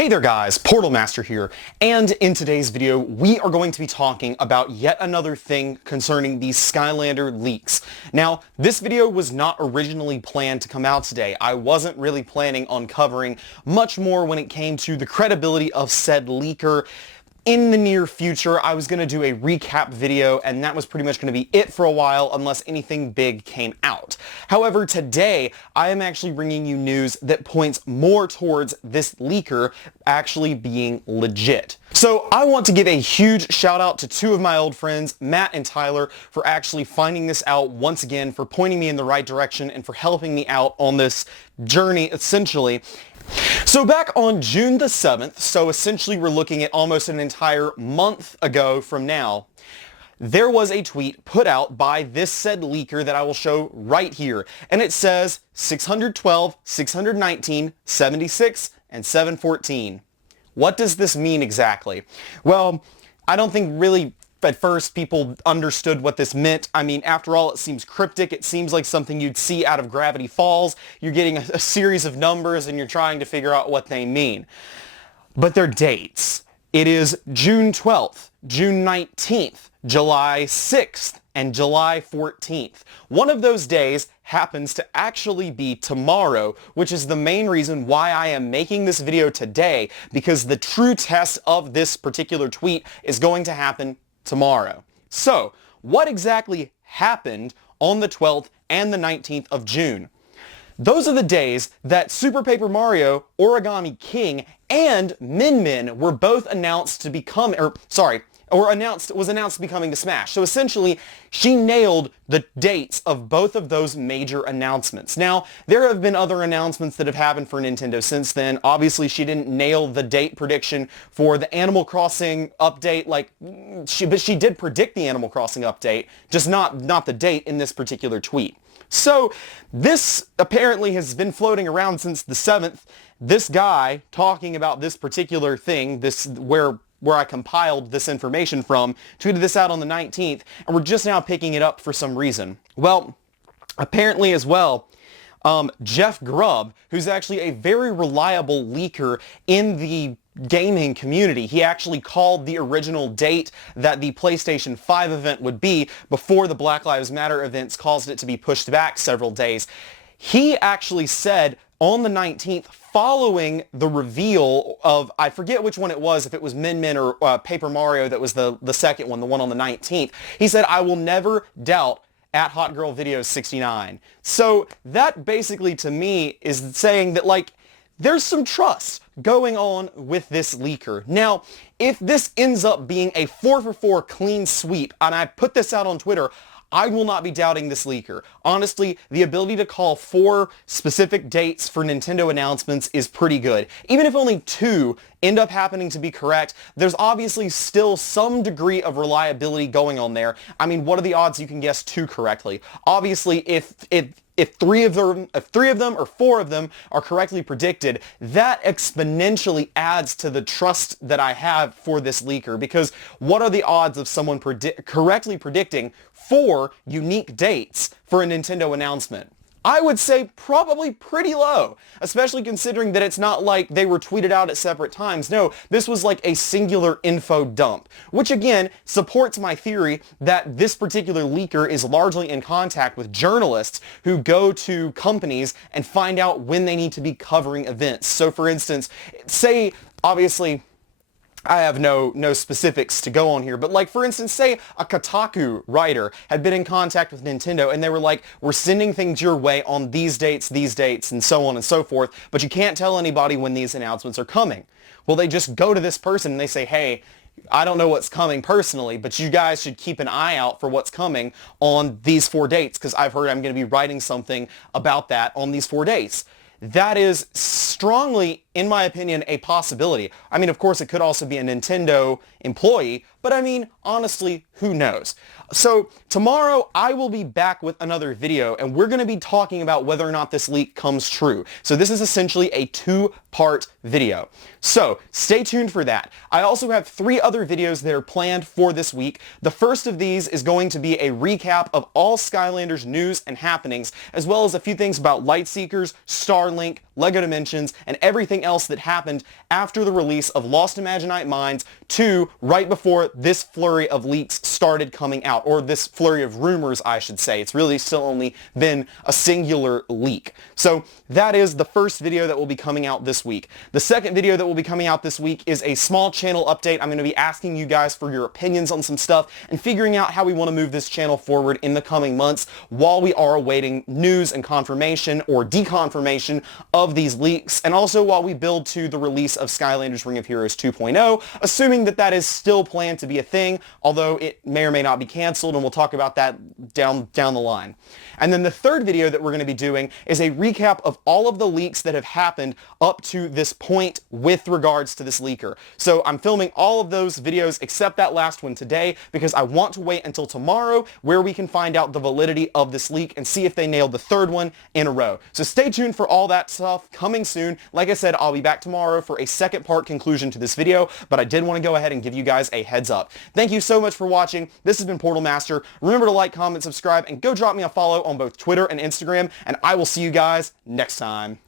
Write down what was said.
Hey there guys, Portal Master here, and in today's video we are going to be talking about yet another thing concerning these Skylander leaks. Now, this video was not originally planned to come out today. I wasn't really planning on covering much more when it came to the credibility of said leaker. In the near future, I was going to do a recap video, and that was pretty much going to be it for a while unless anything big came out. However, today, I am actually bringing you news that points more towards this leaker actually being legit. So I want to give a huge shout out to two of my old friends, Matt and Tyler, for actually finding this out once again, for pointing me in the right direction, and for helping me out on this journey, essentially. So back on June the 7th, so essentially we're looking at almost an entire month ago from now, there was a tweet put out by this said leaker that I will show right here. And it says 612, 619, 76, and 714. What does this mean exactly? Well, I don't think really at first people understood what this meant. I mean, after all, it seems cryptic. It seems like something you'd see out of Gravity Falls. You're getting a series of numbers and you're trying to figure out what they mean. But they're dates. It is June 12th, June 19th, July 6th, and July 14th. One of those days happens to actually be tomorrow, which is the main reason why I am making this video today, because the true test of this particular tweet is going to happen tomorrow. So, what exactly happened on the 12th and the 19th of June? Those are the days that Super Paper Mario, Origami King, and Min Min were both announced to become, was announced to be coming to Smash. So essentially, she nailed the dates of both of those major announcements. Now, there have been other announcements that have happened for Nintendo since then. Obviously, she didn't nail the date prediction for the Animal Crossing update, but she did predict the Animal Crossing update, just not the date in this particular tweet. So, this apparently has been floating around since the 7th. This guy talking about this particular thing, where I compiled this information from, tweeted this out on the 19th, and we're just now picking it up for some reason. Well, apparently as well, Jeff Grubb, who's actually a very reliable leaker in the gaming community. He actually called the original date that the PlayStation 5 event would be before the Black Lives Matter events caused it to be pushed back several days. He actually said on the 19th, following the reveal of, I forget which one it was, if it was Min Min or Paper Mario that was the second one, the one on the 19th, he said, "I will never doubt at Hot Girl Videos 69. So that basically to me is saying that there's some trust going on with this leaker. Now, if this ends up being a 4-for-4 clean sweep, and I put this out on Twitter, I will not be doubting this leaker. Honestly, the ability to call 4 specific dates for Nintendo announcements is pretty good. Even if only 2 end up happening to be correct, there's obviously still some degree of reliability going on there. I mean, what are the odds you can guess 2 correctly? Obviously, if 3 of them or 4 of them are correctly predicted, that exponentially adds to the trust that I have for this leaker, because what are the odds of someone correctly predicting 4 unique dates for a Nintendo announcement? I would say probably pretty low, especially considering that it's not like they were tweeted out at separate times. No, this was like a singular info dump, which again supports my theory that this particular leaker is largely in contact with journalists who go to companies and find out when they need to be covering events. So for instance, say, obviously, I have no specifics to go on here, but for instance, say a Kotaku writer had been in contact with Nintendo and they were like, "We're sending things your way on these dates, and so on and so forth, but you can't tell anybody when these announcements are coming." Well, they just go to this person and they say, "Hey, I don't know what's coming personally, but you guys should keep an eye out for what's coming on these 4 dates, because I've heard I'm going to be writing something about that on these 4 dates." That is strongly, in my opinion, a possibility. I mean, of course, it could also be a Nintendo employee, but I mean, honestly, who knows? So tomorrow I will be back with another video, and we're going to be talking about whether or not this leak comes true. So this is essentially a 2-part video. So stay tuned for that. I also have 3 other videos that are planned for this week. The first of these is going to be a recap of all Skylanders news and happenings, as well as a few things about Lightseekers, Starlink, LEGO Dimensions, and everything else that happened after the release of Lost Imaginite Minds 2 right before this flurry of leaks started coming out, or this flurry of rumors, I should say. It's really still only been a singular leak. So that is the first video that will be coming out this week. The second video that will be coming out this week is a small channel update. I'm going to be asking you guys for your opinions on some stuff and figuring out how we want to move this channel forward in the coming months while we are awaiting news and confirmation or deconfirmation of these leaks, and also while we build to the release of Skylanders Ring of Heroes 2.0, assuming that that is still planned to be a thing, although it may or may not be canceled, and we'll talk about that down the line. And then the third video that we're going to be doing is a recap of all of the leaks that have happened up to this point with regards to this leaker. So I'm filming all of those videos except that last one today because I want to wait until tomorrow where we can find out the validity of this leak and see if they nailed the third one in a row. So stay tuned for all that stuff coming soon. Like I said, I'll be back tomorrow for a second part conclusion to this video, but I did want to go ahead and give you guys a heads up. Thank you so much for watching. This has been Portal Master. Remember to like, comment, subscribe, and go drop me a follow on both Twitter and Instagram, and I will see you guys next time.